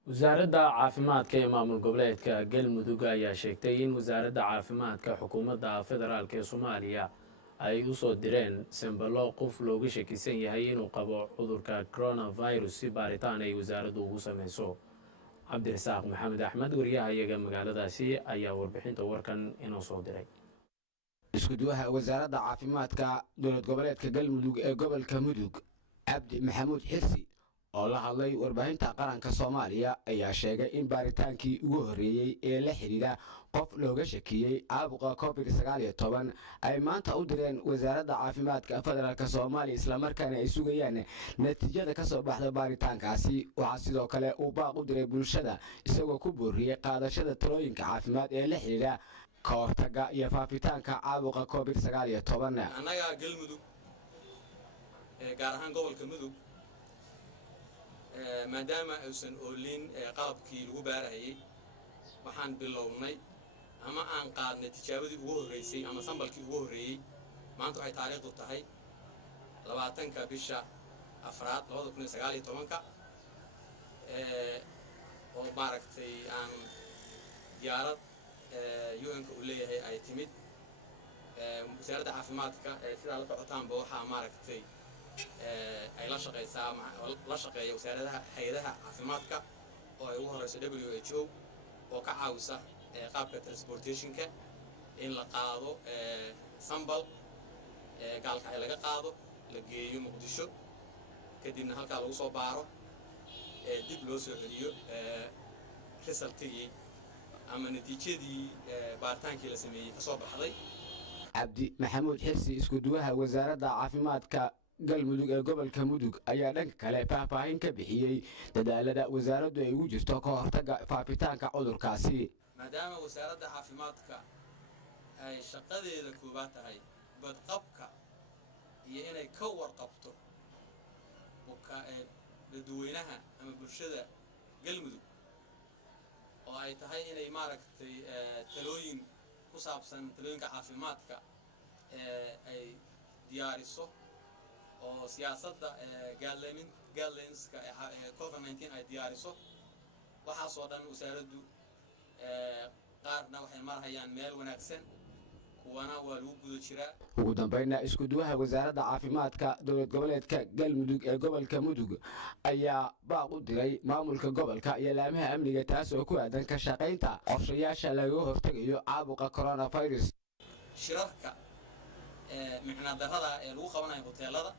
wasaaradda caafimaadka ee maamul goboleedka galmudug ayaa sheegtay in wasaaradda caafimaadka xukuumadda federaalk ee soomaaliya ay u soo direen sembalo qof looga shakisan yahay inuu qabo cudurka coronavirus si baaritaan ay wasaaraddu ugu samayso. cabdirasaaq maxamed axmed wariyaha iyaga magaaladaasi ayaa warbixinta warkan inoo soo diray. iskuduwaha wasaaradda caafimaadka dowlad goboleedka galmudug ee gobolka mudug cabdi maxamuud xirsi oo la hadlay warbaahinta qaranka Soomaaliya ayaa sheegay in baaritaankii ugu horeeyay ee la xiriira qof looga shakiyay caabuqa COVID-19 ay maanta u direen wasaaradda caafimaadka federaalka Soomaaliya isla markaana ay sugayaan natiijada ka soo baxda baaritaankaasi. waxa sidoo kale uu baaq u diray bulshada isagoo ku booriyay qaadashada talooyinka caafimaad ee la xiriira ka hortagga iyo faafitaanka caabuqa COVID-19. annaga galmudug gaar ahaan gobolka mudug maadaama aysan oolin qalabkii lagu baarayay waxaan bilownay ama aan qaadnay tijaabadii ugu horreysay ama sambalkii ugu horreeyey maanta waxay taariikhdu tahay 20 bisha afraad 2019 oo maaragtay aan diyaarad UN-ka u leeyahay ay timid wasaaradda caafimaadka sidaa la socotaanba waxaa maaragtay ay la shaqeysaa la shaqeeya wasaaradaha hay'adaha caafimaadka oo ay ugu horeyso WHO oo ka caawisa qaabka transportationka in la qaado sambal gaalka ay laga qaado la geeyo muqdisho kadibna halkaa lagu soo baaro dib loo soo celiyo resultigii ama natiijadii baaritaankii la sameeyey ka soo baxday. cabdi maxamuud xirsi iskuduwaha wasaaradda caafimaadka galmudug ee gobolka mudug ayaa dhanka kale faahfaahin ka bixiyey dadaalada wasaaraddu ay ugu jirto ka hortagga faafitaanka cudurkaasi. maadaama wasaaradda caafimaadka ay shaqadeeda koobaad tahay badqabka iyo inay ka warqabto dadweynaha ama bulshada galmudug oo ay tahay inay maaragtay talooyin ku saabsan talooyinka caafimaadka ay diyaariso oo siyaasadda guidelinska COVID-19 ay diyaariso waxaasoo dhan wasaaraddu qaarna waxay marhayaan meel wanaagsan kuwana waa lagu guda jiraa. ugu dambayna iskuduwaha wasaaradda caafimaadka dowlad goboleedka galmudug ee gobolka mudug ayaa baaq u diray maamulka gobolka iyo laamaha amniga taas oo ku aadan ka shaqaynta qorshayaasha lagaga hortagayo caabuqa coronavirus. shirarka micna darrada ee lagu qabanayo hoteelada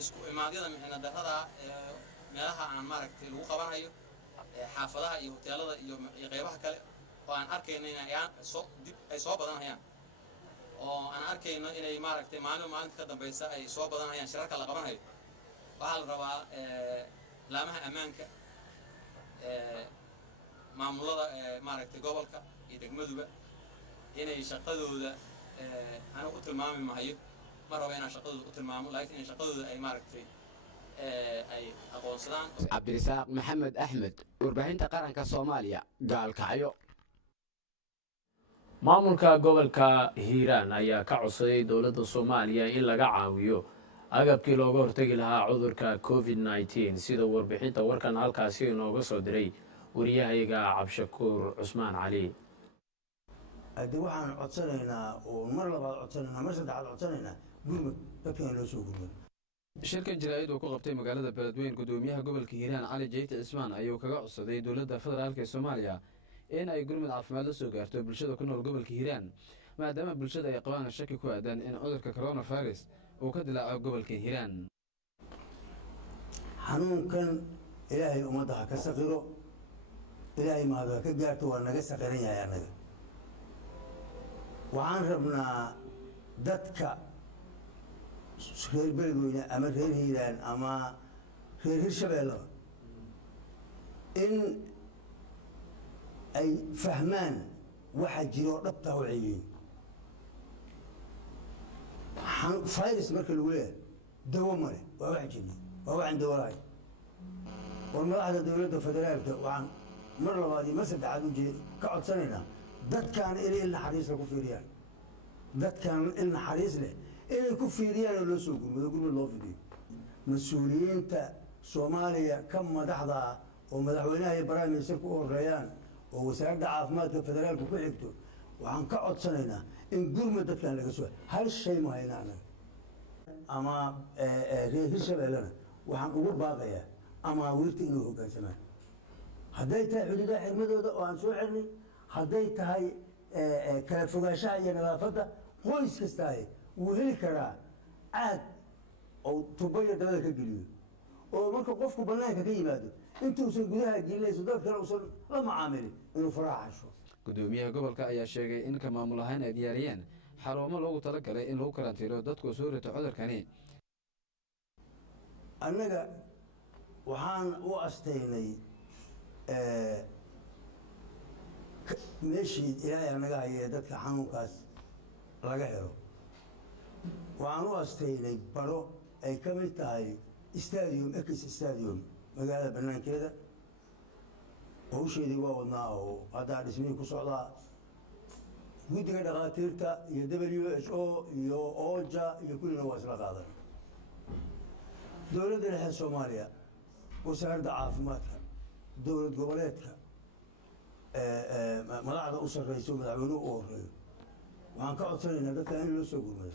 isku imaadyada micna darrada meelaha aan maaragtay lagu qabanayo xaafadaha iyo hoteelada iyo qaybaha kale oo aan arkayno inay ay soo badanayaan oo aan arkayno inay maaragtay maalinta ka dambaysa ay soo badanayaan shirarka la qabanayo. waxaa la rabaa laamaha ammaanka maamulada maaragtay gobolka iyo degmaduba inay shaqadooda anigu u tilmaami mahayo ma rabo inaan shaqadooda u tilmaamo laakiin in shaqadooda ay maaragtay ay aqoonsadaan. cabdirasaaq maxamed axmed warbaahinta qaranka Soomaaliya gaalkacyo. maamulka gobolka hiiraan ayaa ka codsaday dowladda Soomaaliya in laga caawiyo agabkii looga hortagi lahaa cudurka COVID-19 sida warbixinta warkan halkaasi inooga soo diray wariyahayaga cabshakuur cusmaan cali. haddii waxaan codsanaynaa oo mar labaad codsanaynaa mar saddexaad codsanaynaa gurmud dadkan loo soo gurmud. shirkan jaraa'id uu ku qabtay magaalada beledweyne gudoomiyaha gobolka hiiraan cali jeyte cismaan ayuu kaga codsaday dowladda federaalk ee Soomaaliya in ay gurmud caafimaad la soo gaarto bulshada ku nool gobolka hiiraan maadaama bulshada ay qabaan shaki ku aadan in cudurka coronavirus uu ka dilaaco gobolka hiiraan. xanuunkan ilaahay ummadda ha ka saqiro ilaahay mahad ha ka gaarto waa naga saqiran yahay annaga waxaan rabnaa dadka reer beledweyne ama reer hiiraan ama reer hirshabeellaba in ay fahmaan waxa jiro dhabtaa waxay yihiin virus marka lagu leeyahay dawo male waa wax jirna waa waxaan dawo lahayn war madaxda dowladda federaalka waxaan mar labaad iyo mar saddexaad ka codsanaynaa dadkaana inay il naxariis lagu fiiriyaan dadkan il naxariis leh inay ku fiiriyaan oo loo soo gurmado gurmad loo fidiyo mas-uuliyiinta soomaaliya ka madaxda ah oo madaxweynaha iyo prime ministerku u horeeyaan oo wasaaradda caafimaadka federaalka ku xigto waxaan ka codsanaynaa in gurmad dadkan laga soo hal shay ma hayna anaga ama reer hirshabeellena waxaan ugu baaqayaa amaawiirta inuu hoggaansamaan hadday tahay xuduudaha xirmadooda oo aan soo xirnay hadday tahay kala fogaanshaha iyo nadaafadda qoys kastaahe wuu heli karaa caad oo tubo iyo dabada ka geliyo oo marka qofku bannaanka ka yimaado intuusan gudaha gelinayso dad kale uusan la macaamilin inuu faraha xasho gudoomiyaha gobolka ayaa sheegay in ka maamul ahaan ay diyaariyeen xarumo loogu talagalay in lagu karantiiro dadku soo rito cudurkani annaga waxaan u astaynay meeshii ilaahay anaga hayee dadka xanuunkaas laga helo waxaan u astaynay baro ay ka mid tahay stadium ex stadium magaalada bannaankeeda hawsheedii waa wadnaa oo haddaa dhismihii ku socdaa guddiga dhakhaatiirta iyo WHO iyo OJA iyo kullina waa isla qaadan dowladda dhexe Soomaaliya wasaaradda caafimaadka dowlad goboleedka madaxda u sarreyso madaxweynuhu u horeeyo waxaan ka codsanaynaa dadka in loo soo gurmado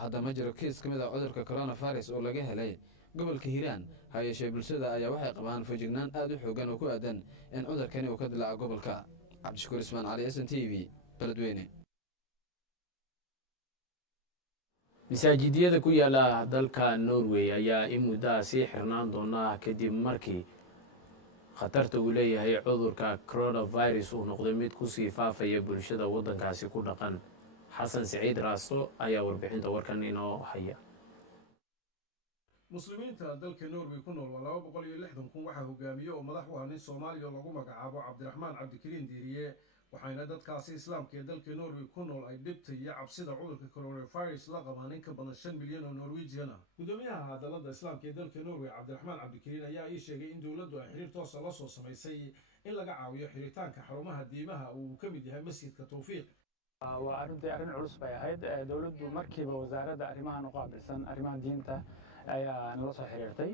hadda ma jiro kiis ka mid ah cudurka coronavirus oo laga helay gobolka hiiraan ha yeeshee bulshada ayaa waxay qabaan feejignaan aad u xoogan oo ku aadan in cudurkani uu ka dilaaco gobolka cabdishakuur ismaan cali SN TV beledweyne masaajidyada ku yaala dalka Norway ayaa in muddo sii xirnaan doona kadib markii khatarta uu leeyahay cudurka coronavirus uu noqday mid ku sii faafaya bulshada waddankaasi ku dhaqan xasan saciid raasto ayaa warbixinta warkan inoo haya muslimiinta dalka Norway ku nool 260 kun waxa hogaamiye oo madax u ah nin Soomaaliya lagu magacaabo Cabdiraxmaan Cabdikariin Diiriye waxayna dadkaasi islaamka ee dalka Norway ku nool ay dhibta iyo cabsida cudurka coronavirus la qabaan in ka badan 5 milyan oo Norwegian ah gudoomiyaha dalada islaamka ee dalka Norway Cabdiraxmaan Cabdikariin ayaa ii sheegay in dawladdu ay xiriir toos ah la soo sameysay in laga caawiyo xiritaanka xarumaha diimaha uu ka mid yahay masjidka Tawfiiq waa arrin culus bay ahayd dawladdu markiiba wasaaradda arrimaha qaabilsan arrimaha diinta ayaa nala soo xiriirtay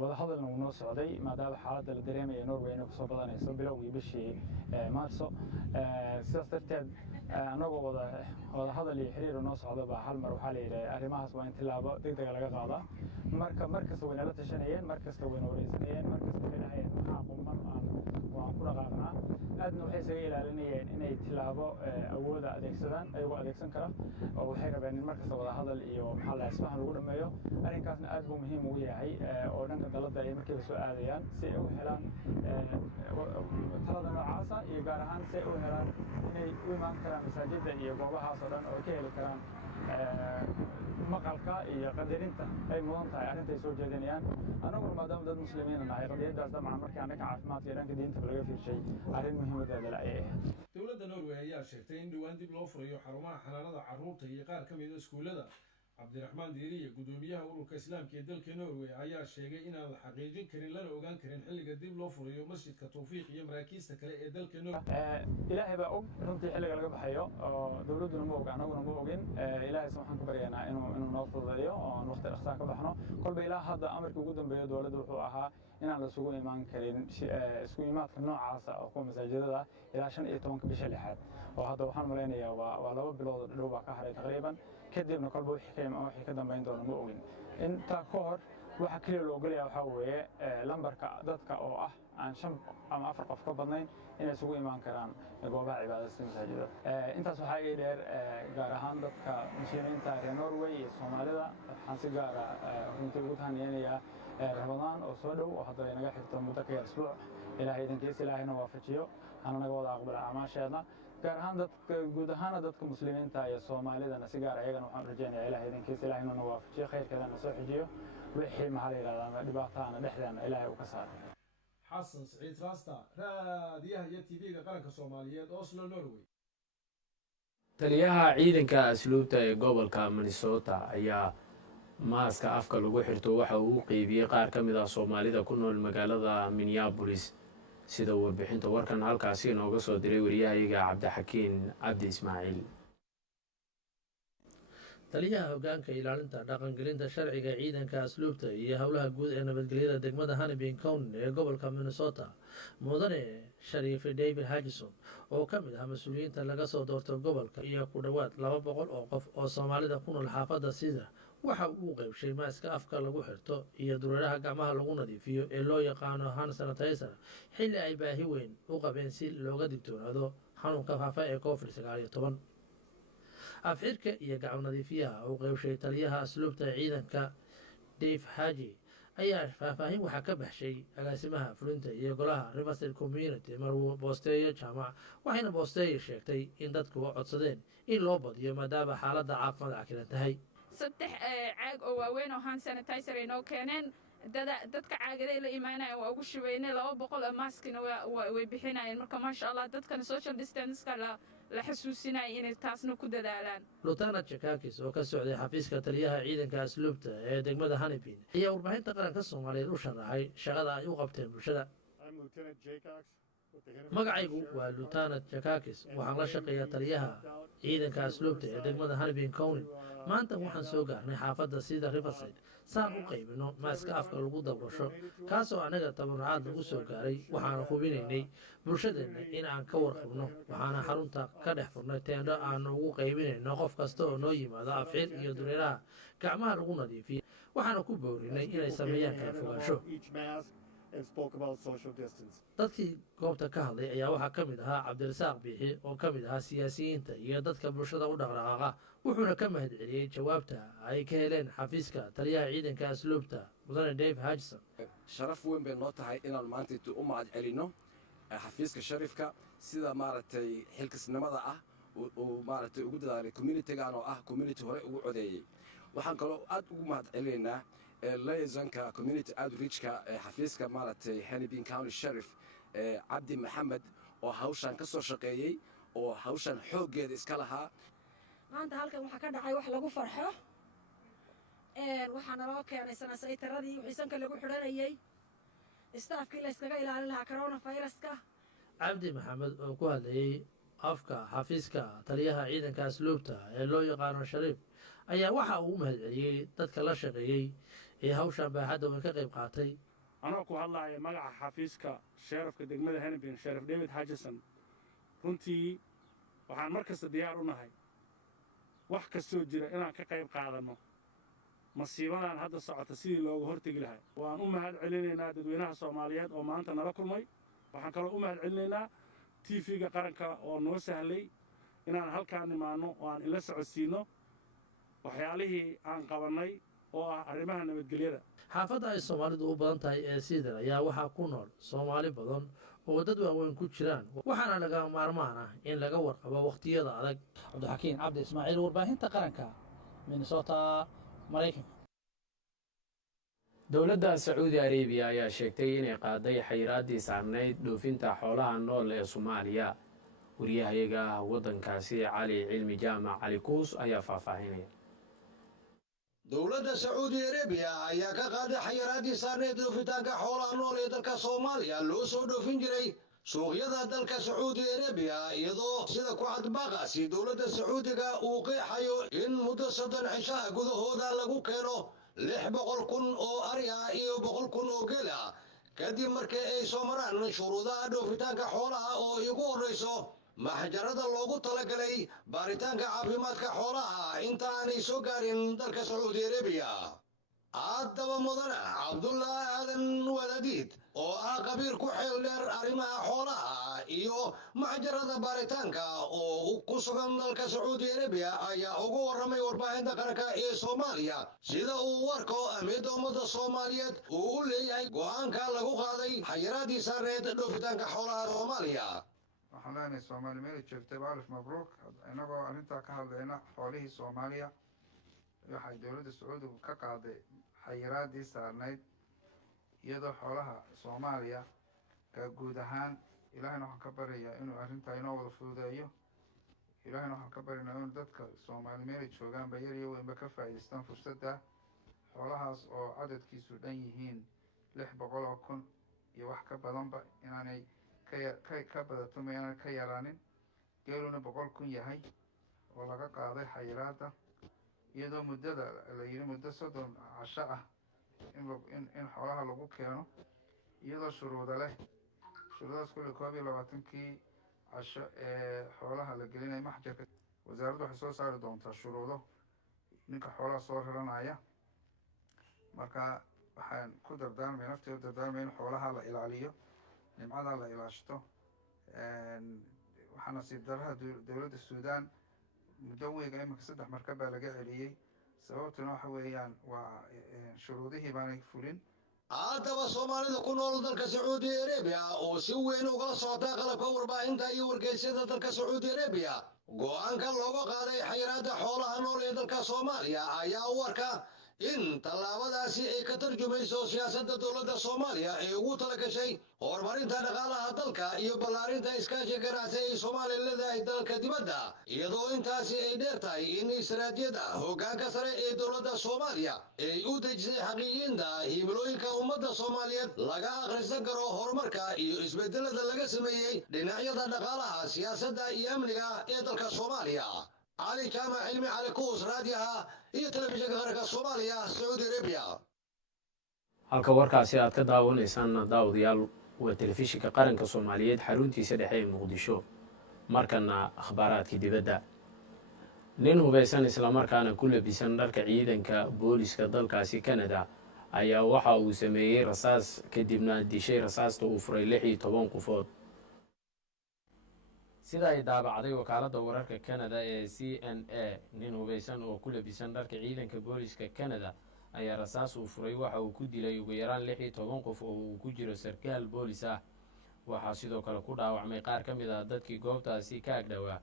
wada hadalna uu noo socday maadaama xaaladda la dareemaya Norway inay kusoo badanayso bilowgii bishii Maarso sidaas darteed annagoo wada hadal iyo xiriir noo socda baa hal mar waxaa la yidhi arrimahaas waa in tilaabo degdeg laga qaadaa markasta way nala tashanayeen markasta way wareysanayeen markasta waxay dhahayeen maxaa qumman waan ku dhaqaaqnaa aadna waxay isaga ilaalinayeen inay tilaabo awooda adeegsadaan ayagoo adeegsan kara oo waxay rabeen in markasta wada hadal iyo maxaa la isfahan lagu dhameeyo arrinkaasna aad buu muhiim ugu yahay oo dhanka dalada ay markiiba soo aadayaan si ay u helaan talada noocaasa iyo gaar ahaan si ay u helaan inay u imaan karaan masaajidda iyo goobahaas oo dhan oo ay ka heli karaan maqalka iyo qadarinta ay mudan tahay arrintay soo jeedinayaan annaguna maadaama dad muslimiina nahay qadiyadaas dabcan markii aan dhanka caafimaadka iyo dhanka diinta laga fiirshay arrin muhiimadeeda le ayay ahayd dowladda Norway ayaa sheegtay in dhawaan dib loo furayo xarumaha xanaanada carruurta iyo qaar ka mid ah iskuulada Cabdiraxmaan Diiriye gudoomiyaha ururka islaamka ee dalka Norway ayaa sheegay in aan la xaqiijin karin lana ogaan karin xilliga dib loo furayo masjidka Tawfiiq iyo maraakiista kale ee dalka Norway ilaahay baa og runtii xilliga laga baxayo oo dawladuna ma og anaguna ma ogin ilaahay waxaan ku baryaynaa inuu noo fududeeyo oo aan waqti dhaqso ka baxno kolba ilaa hadda amarkii ugu dambeeya dawladda wuxuu ahaa inaan la isugu imaan karin isku imaadka noocaas oo kuwa masaajidada ilaa 15 bisha 6 oo hadda waxaan maleynayaa waa 2 bilood dhow baa ka haray taqriiban kadibna kolba wixii ka dambeyn doona ma ogin inta ka hor waxa kaliya loo ogolyahay waxaa weeye lambarka dadka oo ah aan 5 ama 4 qof ka badnayn inay isugu imaan karaan goobaha cibaadada sida masaajidada intaas waxaa ii dheer gaar ahaan dadka muslimiinta reer Norway iyo Soomaalida waxaan si gaar ah runtii ugu tahaniyeenayaa Ramadaan oo soo dhow oo hadda inaga xigto muddo ka yar isbuuc ilaahay idinkiisa ilaahayna waafajiyo ana naga wada aqbal acmaasheedna gaar ahaan dadka guud ahaan dadka muslimiinta iyo Soomaalidana si gaar ayagana waxaan rajaynayaa ilaahay idinkiisa ilaahayna na waafajiyo khayrkeedana soo xijiyo wixii maxaa la yiraahdaa dhibaatana dhexdeena ilaahay uu ka saaro xasan saciid raasta raadiyaha iyo TV-ga qaranka Soomaaliyeed Oslo Norway taliyaha ciidanka asluubta ee gobolka Minnesota ayaa maaska afka lagu xirto waxa uu u qeybiyay qaar ka mid ah Soomaalida ku nool magaalada Minneapolis sida warbixinta warkan halkaasi inooga soo diray wariyahayaga Cabdixakiin Cabdi Ismaaciil taliyaha hoggaanka ilaalinta dhaqangelinta sharciga ciidanka asluubta iyo howlaha guud ee nabadgelyada degmada Hannibin County ee gobolka Minnesota mudane Shariif David Hagison oo ka mid ah mas-uuliyiinta laga soo doortay gobolka iyo ku dhowaad 200 oo qof oo Soomaalida ku nool xaafadda Cedar waxa uu qaybshay maaska afka lagu xirto iyo dureeraha gacmaha lagu nadiifiyo ee loo yaqaano hand sanitizer xilli ay baahi weyn u qabeen si looga digtoonaado xanuunka faafa ee COVID-19 afxirka iyo gacmo nadiifiyaha uu qaybshay taliyaha asluubta ciidanka Dave Haji ayaa faahfaahin waxaa ka baxshay agaasimaha fulinta iyo golaha Riverside Community marwo Boosteeyo Jaamac waxayna Boosteeyo sheegtay in dadku codsadeen in loo badiyo maadaama xaaladda caafimaad cakiran tahay 3 caag oo waaweyn oo hand sanitizer ay noo keeneen dadka caagaday la imaanayeen waa ugu shubaynay 200 maskina way bixinayeen marka maasha Allah dadkana social distance-ka la xasuusinay inay taasna ku dadaalaan Lieutenant Chakakis oo ka socday xafiiska taliyaha ciidanka asluubta ee degmada Hannibin ayaa warbaahinta qaranka Soomaaliyeed u sharaxay shaqada ay u qabteen bulshada magacaygu waa Lieutenant Chakakis waxaan la shaqeeyaa taliyaha ciidanka asluubta ee degmada Hannibin County maanta waxaan soo gaarnay xaafadda sida Riverside saan u qaybino maaska afka lagu dabrasho kaasoo anaga tabarucaad lagu soo gaaray waxaana hubinaynay bulshadeenna in aan ka warqabno waxaana xarunta ka dhex furnay teendho aan ugu qaybinayno qof kasta oo noo yimaado afxiir iyo dureeraha gacmaha lagu nadiifiyo waxaana ku boorinay inay sameeyaan kala fogaansho dadkii goobta ka hadlay ayaa waxaa ka mid ahaa Cabdirasaaq Biixi oo ka mid ahaa siyaasiyiinta iyo dadka bulshada u dhaqdhaqaaqa wuxuuna ka mahadceliyey jawaabta ay ka heleen xafiiska taliyaha ciidanka asluubta mudane Dave Hagison sharaf weyn bay noo tahay inaan maanta u mahadcelino xafiiska sharifka sida maaragtay xilkasnimada ah uu maaragtay ugu dadaalay community-gan oo ah community hore ugu codeeyey waxaan kaloo aad ugu mahadcelinaynaa liaisonka community outreach-ka xafiiska maaragtay Hannibin County Sheriff Cabdi Maxamed oo hawshan ka soo shaqeeyey oo hawshan xooggeeda iska lahaa maanta halkan waxa ka dhacay wax lagu farxo waxaa naloo keenay sanasaytaradii xiisanka lagu xidhanayay staafkii la iskaga ilaalin lahaa coronaviruska Cabdi Maxamed oo ku hadlayay afka xafiiska taliyaha ciidanka asluubta ee loo yaqaano Shariif ayaa waxa uu mahadceliyey dadka la shaqeeyey ee hawshan baaxadda weyn ka qayb qaatay anoo ku hadlaaya magaca xafiiska sheriffka degmada Hannibin Sheriff David Hagison runtii waxaan markasta diyaar u nahay wax kastoo jira inaan ka qayb qaadano masiibadan hadda socota sidii looga hortagi lahaa waan u mahadcelinaynaa dadweynaha Soomaaliyeed oo maanta nala kulmay waxaan kaloo u mahadcelinaynaa TV-ga qaranka oo noo sahlay inaan halkaan nimaano oo aan ila socodsiino waxyaalihii aan qabanay oo ah arrimaha nabadgelyada xaafadda ay Soomaalidu u badan tahay ee Cedar ayaa waxaa ku nool Soomaali badan oo dad waaweyn ku jiraan waxaana laga maarmaan ah in laga warqabo waqtiyada adag Cabdixakiin Cabdi Ismaaciil warbaahinta qaranka Minnesota Mareykanka dowladda Sacuudi Arabia ayaa sheegtay inay qaaday xayiraadii saarneyd dhoofinta xoolaha nool ee Soomaaliya wariyahayaga waddankaasi Cali Cilmi Jaamac Cali Kuus ayaa faahfaahinaya dowladda Sacuudi Arabia ayaa ka qaaday xayiraadii saarneyd dhoofitaanka xoolaha nool ee dalka Soomaaliya loo soo dhoofin jiray suuqyada dalka Sacuudi Arabia iyadoo sida ku cadbaaqaasi dowladda Sacuudiga uu qeexayo in muddo 3 cisho gudahooda lagu keeno 600,000 oo ari ah iyo 100,000 oo geel ah kadib markii ay soo maraan shuruudaha dhoofitaanka xoolaha oo ugu horreyso maxjarada loogu talagalay baaritaanka caafimaadka xoolaha inta aanay soo gaarin dalka Sacuudi Arabia haddaba mudane Cabdullaahi Aadan Wadaadiid oo ah qabiir ku xeel dheer arrimaha xoolaha iyo maxjarada baaritaanka oo ku sugan dalka Sacuudi Arabia ayaa ugu warramay warbaahinta qaranka ee Soomaaliya sida uu warko amid ummadda Soomaaliyeed uu u leeyahay go'aanka lagu qaaday xayiraadii saarneyd dhoofitaanka xoolaha Soomaaliya waxaan leenahay Soomaali meel joogtay alif mabruuk inagoo arrintaa ka hadlayna xoolihii Soomaaliya waxay dowladda Sacuudiga ka qaaday xayiraadii saarneyd iyadoo xoolaha Soomaaliya ka guud ahaan ilaahayna waxaan ka baryayaa inuu arrintaa inoo wada fududeeyo ilaahayna waxaan ka baryaynaa inuu dadka Soomaali meel joogaanba yar iyo weynba ka faa'iidaystaan fursadda xoolahaas oo cadadkiisu dhan yihiin 600,000 iyo wax ka badanba inaanay ka badato mayaan ka yaraanin geeluna 100,000 yahay oo laga qaaday xayiraadda iyadoo muddada la yidhi muddo 30 casho ah in xoolaha lagu keeno iyadoo shuruudo leh shuruudaas kulli 22kii casho ee xoolaha la gelinaya maxjarka wasaaraddu waxay soo saari doontaa shuruudo ninka xoolaha soo raranaya marka waxaan ku dardaarmay nafteedu dardaarmay in xoolaha la ilaaliyo nimcada la ilaashto waxaa nasiib darraha dowladda suudaan muddo weega iminka 3 markab baa laga celiyey sababtuna waxa weeyaan waa shuruudihii baanay fulin haddaba soomaalida ku nool dalka sacuudi arabiya oo si weyn ugala socota qalabka warbaahinta iyo wargeysyada dalka sacuudi arabiya go-aanka looga qaaday xayiraadda xoolaha nool ee dalka soomaaliya ayaa u arka in tallaabadaasi ay ka tarjumayso siyaasadda dowladda soomaaliya ee ugu tala gashay horumarinta dhaqaalaha dalka iyo ballaarinta iskaashi ganacsi ay soomaaliya leedahay dalka dibadda iyadoo intaasi ay dheer tahay in istaraatijiyadda hoggaanka sare ee dowladda soomaaliya ay u dejisay xaqiijinta himilooyinka ummadda soomaaliyeed laga akhrisan karo horumarka iyo isbedelada laga sameeyey dhinacyada dhaqaalaha siyaasadda iyo amniga ee dalka soomaaliya علي جامع علمي على كوس راديها iyo telefishinka qaranka Soomaaliya Saudi Arabia halka warkaasi aad ka daawanaysaan daawadayaal waa telefishinka qaranka Soomaaliyeed xaruntiisa dhexe ee Muqdisho markana akhbaaraadka dibadda nin hubeysan isla markaana ku labisan dharka ciidanka booliska dalkaasi Canada ayaa waxa uu sameeyay rasaas kadibna dishay rasaasta uu furay 16 qofood sida ay daabacday wakaaladda wararka Canada ee CNA nin hubeysan oo ku labisan dharka ciidanka booliska Canada ayaa rasaas uu furay waxa uu ku dilay ugu yaraan 16 qof oo uu ku jiro sarkaal boolis ah waxaa sidoo kale ku dhaawacmay qaar ka mid ah dadkii goobtaasi ka agdhawaa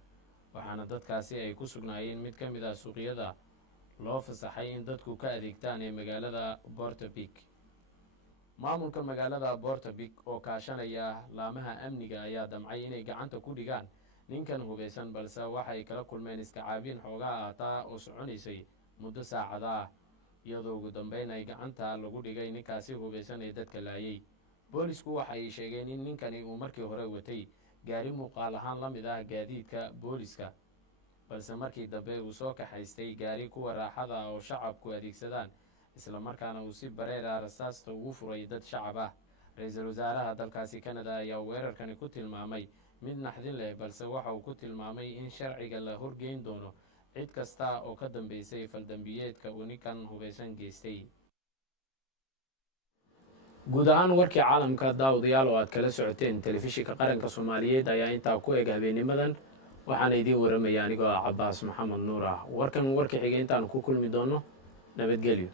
waxaana dadkaasi ay ku sugnaayeen mid ka mid ah suuqyada loo fasaxay in dadku ka adeegtaan ee magaalada Portapic maamulka magaalada Portapic oo kaashanaya laamaha amniga ayaa damcay inay gacanta ku dhigaan ninkan hubeysan balse waxay kala kulmeen iska caabin xoogaa aataa oo soconaysay muddo saacada ah iyadoo ugu dambeyn ay gacanta lagu dhigay ninkaasi hubeysan ee dadka laayay boolisku waxay sheegeen in ninkani uu markii hore watay gaari muuqaal ahaan la mid ah gaadiidka booliska balse markii dambe uu soo kaxaystay gaari kuwa raaxada ah oo shacabku adeegsadaan isla markaana uu si bareer ah rasaasta ugu furay dad shacab ah ra-iisul wasaaraha dalkaasi Canada ayaa weerarkani ku tilmaamay mid naxdin leh balse waxa uu ku tilmaamay in sharciga la horgeyn doono cid kasta oo ka dambeysay faldambiyeedka uu ninkan hubeysan geystay guud ahaan warkii caalamka daawadayaal oo aad kala socoteen telefishinka qaranka Soomaaliyeed ayaa intaa ku eg habeennimadan waxaan idin waramaya anigoo ah Cabbaas Maxamed Nuur ah warkan warkii xigay intaan ku kulmi doono nabadgelyo